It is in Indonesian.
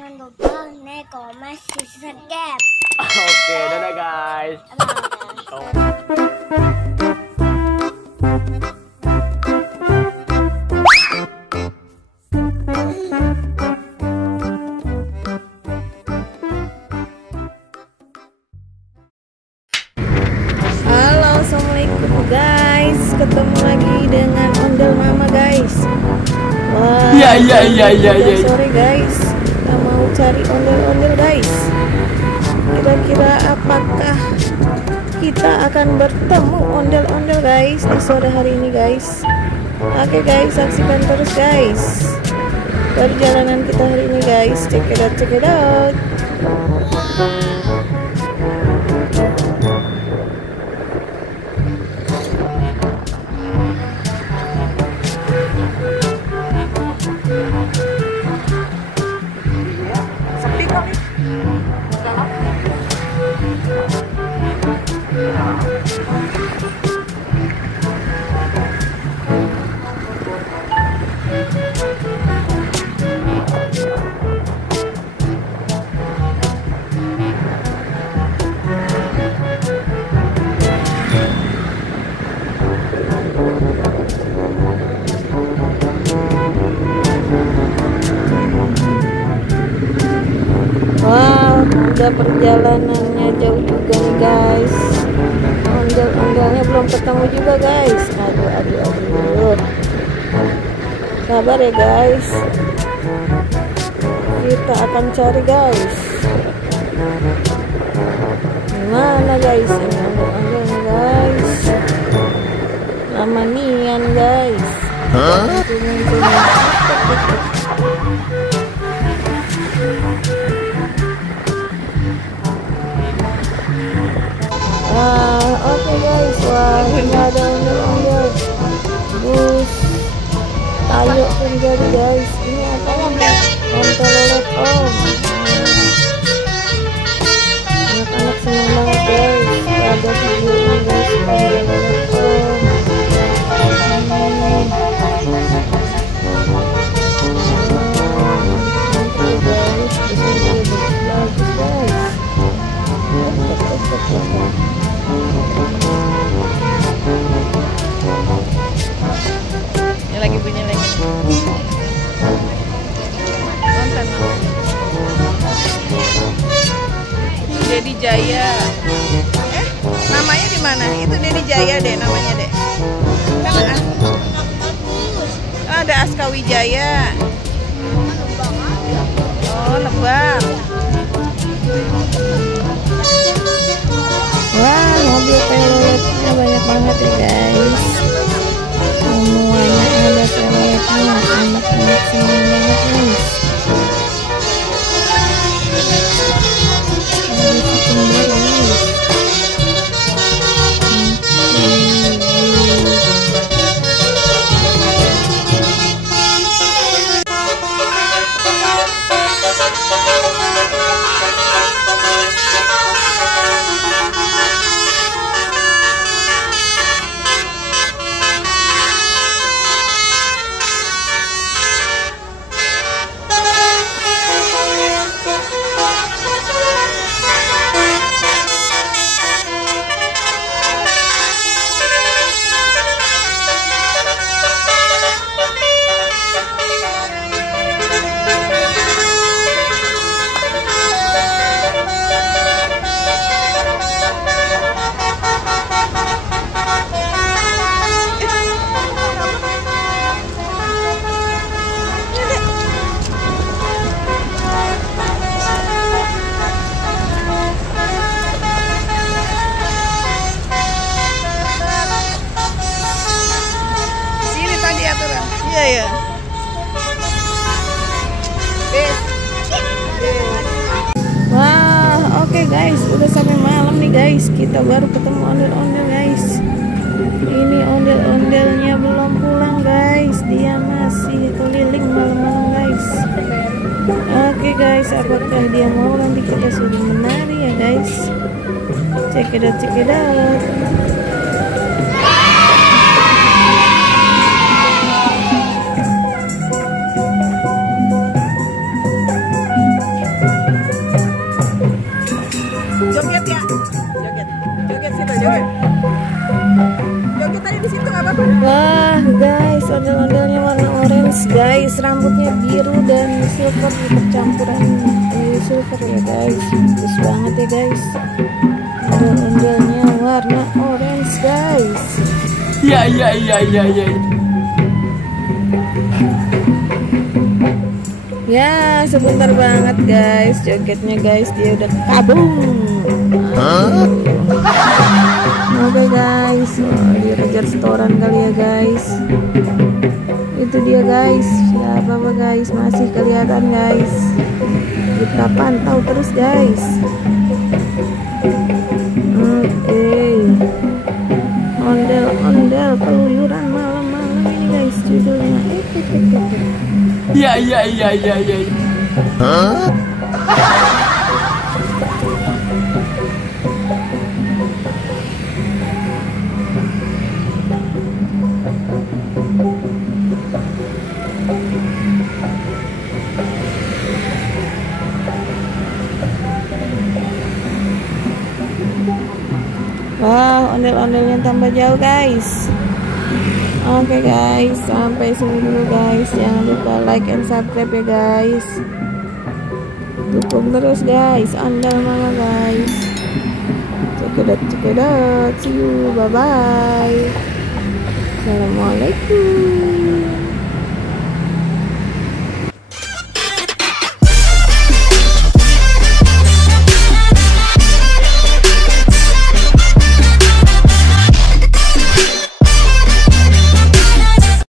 Jangan lupa like, comment, subscribe. Oke, dadah guys. Halo, assalamualaikum guys. Ketemu lagi dengan ondel mama guys. Wah, Iya. Sorry guys, kita mau cari ondel-ondel guys. Kira-kira apakah kita akan bertemu ondel-ondel guys di sore hari ini guys? Oke guys, saksikan terus guys perjalanan kita hari ini guys. Check it out. Sepi kok nih. Wow, udah perjalanannya jauh juga nih guys. Ondel-ondelnya belum ketemu juga guys. Aduh. Sabar ya guys. Kita akan cari guys. Gimana guys ini ondel-ondelnya guys? Lama nian guys. Oke guys, wah ini ada ondel-ondel bus tayo pun jadi guys. Ini apa ya? Ontelolet om. Anak-anak senang banget guys pada video ini guys. Ontelolet om. Guys, disini bagus guys. Ini lagi bunyi lagi. Konten Dedi Jaya. Namanya di mana? Itu Dedi Jaya deh namanya deh. Kan ada Askawijaya. Oh, Lebak. Wah, mobil peletnya banyak banget ya guys. Semuanya ada peletnya, anak-anak senang banget guys. Iya. Wah, oke guys, udah sampai malam nih guys. Kita baru ketemu ondel-ondel guys. Ini ondel-ondelnya belum pulang guys. Dia masih keliling malam-malam guys. Oke guys, apakah dia mau nanti kita suruh menari ya guys? Check it out. joget. Joget tadi di situ nggak apa-apa. Wah guys, ondel-ondelnya warna orange guys, rambutnya biru dan silver percampuran silver ya guys, bagus banget ya guys. Ondel-ondelnya warna orange guys. Iya. Ya sebentar banget guys jogetnya guys, dia udah kabung. Oke guys, dia kejar setoran kali ya guys. Itu dia guys, ya apa guys, masih kelihatan guys. Kita pantau terus guys. Oke, ondel-ondel keluyuran malam-malam ini guys judulnya. Iya. Wah, ondel-ondelnya tambah jauh guys. Oke guys, sampai sini dulu guys. Jangan lupa like and subscribe ya guys. Dukung terus guys, ondel mama guys. Cekedot, see you, bye bye. Assalamualaikum.